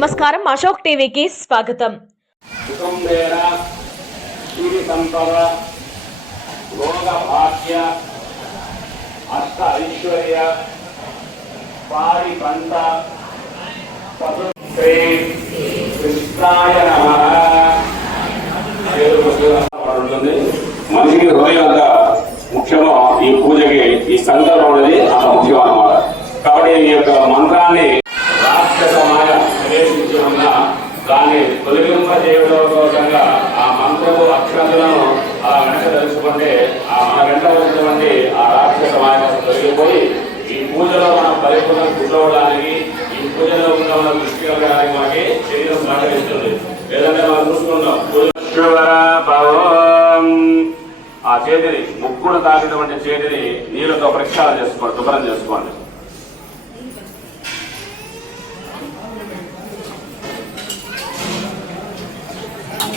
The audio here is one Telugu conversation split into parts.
నమస్కారం. అశోక్ టీవీకి స్వాగతం. అష్ట ఐశ్వర్య శ్రీ కృష్ణాయ ఉంటుంది మనిషికి హృదయం అంత ముఖ్యమో ఈ పూజకి ఈ సంకల్పం అనేది అంత ముఖ్యం అన్నమాట కాబట్టి ఈ యొక్క మంత్రాన్ని పరిపూర్ణం కూర్చోవడానికి ఈ పూజలో ఉన్న మన దృష్టి కలగడానికి మనకి శరీరం సహకరిస్తుంది లేదంటే మనం భవం. ఆ చేతిని ముక్కును తాకినటువంటి చేతిని నీళ్ళతో ప్రక్షాళన చేసుకోండి శుభ్రం చేసుకోండి.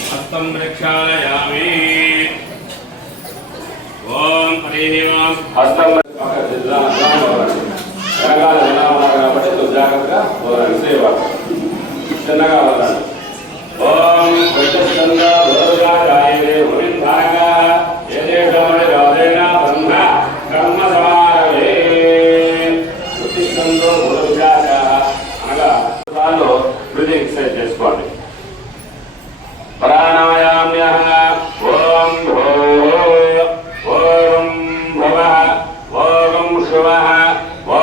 హస్తం ప్రక్షాళయామి. ఓం హరి ఓం హస్తం వెనకాల ఎలా ఉన్నారు కాబట్టి కొంచెం జాగ్రత్తగా వదలండి సేవ చిన్నగా వదలండి ఓం వైద్యంగా బ్రహ్మ కర్మ సమారవే ఉత్తిష్టంలో అనగా ఎక్సర్సైజ్ చేసుకోండి. ఓం భూః ఓం భువః ఓం ఓం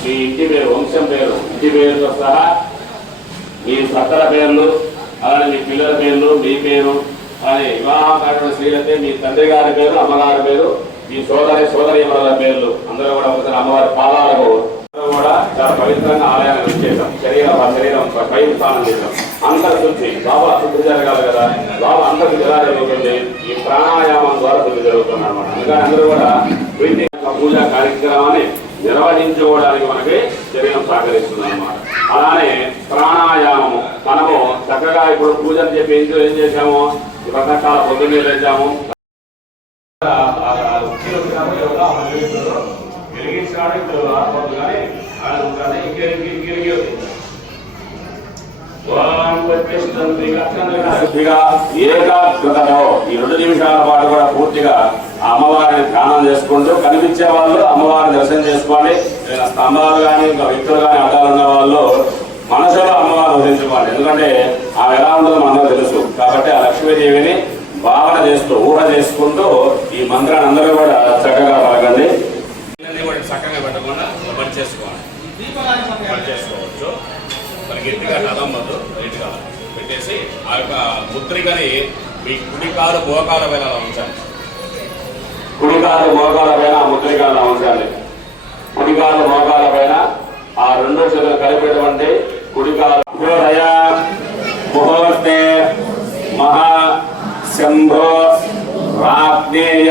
మీ ఇంటి పేరు వంశం పేరు ఇంటి పేరుతో సహా మీ సత్తల పేర్లు అలానే మీ పిల్లల పేర్లు మీ పేరు అలానే వివాహం కాకుండా స్త్రీలైతే మీ తండ్రి గారి పేరు అమ్మగారి పేరు మీ సోదరి సోదరి పేర్లు. అందరూ కూడా ఒకసారి అమ్మవారి పాదాలకు కూడా చాలా పవిత్రంగా ఆలయాన్ని వచ్చేసాం శరీరం ఆ శరీరం పై స్థానం చేసాం అంతర్ శుద్ధి. బాబా శుద్ధి జరగాలి కదా? బాబా అంతర్శుద్ధి ఎలా జరుగుతుంది? ఈ ప్రాణాయామం ద్వారా శుద్ధి జరుగుతుంది అనమాట అందుకని అందరూ కూడా పూజా కార్యక్రమాన్ని నిర్వహించుకోవడానికి మనకి శరీరం సహకరిస్తుంది అనమాట అలానే ప్రాణాయామము. మనము చక్కగా ఇప్పుడు పూజలు చెప్పి ఏం ఏం చేసాము రకరకాల పొద్దున్నే లేచాము. వెలిగించాడు ఇప్పుడు ఏకాగ్రతతో ఈ రెండు నిమిషాల పాటు కూడా పూర్తిగా ఆ అమ్మవారిని ధ్యానం చేసుకుంటూ కనిపించే వాళ్ళు అమ్మవారిని దర్శనం చేసుకోండి స్తంభాలు కానీ ఇంకా వ్యక్తులు కానీ అడ్డాలు ఉన్న వాళ్ళు మనసులో అమ్మవారిని ఉదయించుకోవాలి ఎందుకంటే ఆమె ఎలా ఉంటుందో మనందరూ తెలుసు. కాబట్టి ఆ లక్ష్మీదేవిని భావన చేస్తూ ఊహ చేసుకుంటూ ఈ మంత్రాన్ని అందరూ కూడా చక్కగా పలకండి కూడా చక్కగా పెట్టకుండా పని చేసుకోవాలి. పని మనకి గట్టిగా వద్దు నీట్గా పెట్టేసి ఆ యొక్క ముద్రికని మీ కుడికాలు మోకాల పైన ఉంచాలి కుడికాలు మోకాల పైన ఆ ఉంచాలి కుడికాలు మోకాల పైన ఆ రెండో చేతులు కలిపేటువంటి కుడికాలు. ముహూర్తే మహా శంభో రాజ్ఞేయ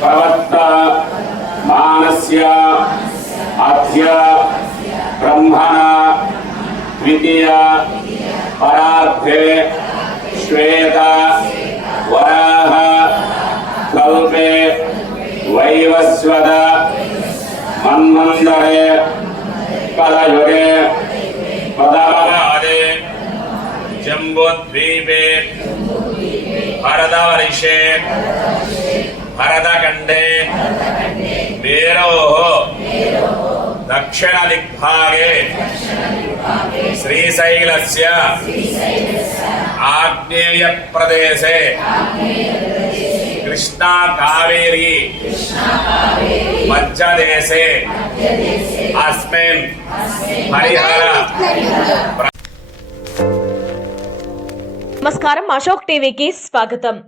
ప్రవర్త మానస్య అధ్య బ్రహ్మణ ಲಿಂಗಿಯ ಪರಾರ್ಧೆ ಶ್ವೇತ ವರಾಹ ಕಲ್ಪೆ ವೈವಸ್ವದ ಮನ್ಮಂದರೆ ಕಲಯುಗೆ ಪದಮನಾದೆ ಜಂಬೂದ್ವೀಪೆ ಹರದವರಿಷೆ ಹರದಕಂಡೆ ಮೇರೋ ದಕ್ಷಿಣ ದಿಗ್ಭಾಗೆ శ్రీశైలస్య. ఆగ్నేయ ప్రదేశే కృష్ణా కావేరీ. మధ్యదేశే. అస్మిన్. హరిహర. నమస్కారం అశోక్ టీవీకి స్వాగతం.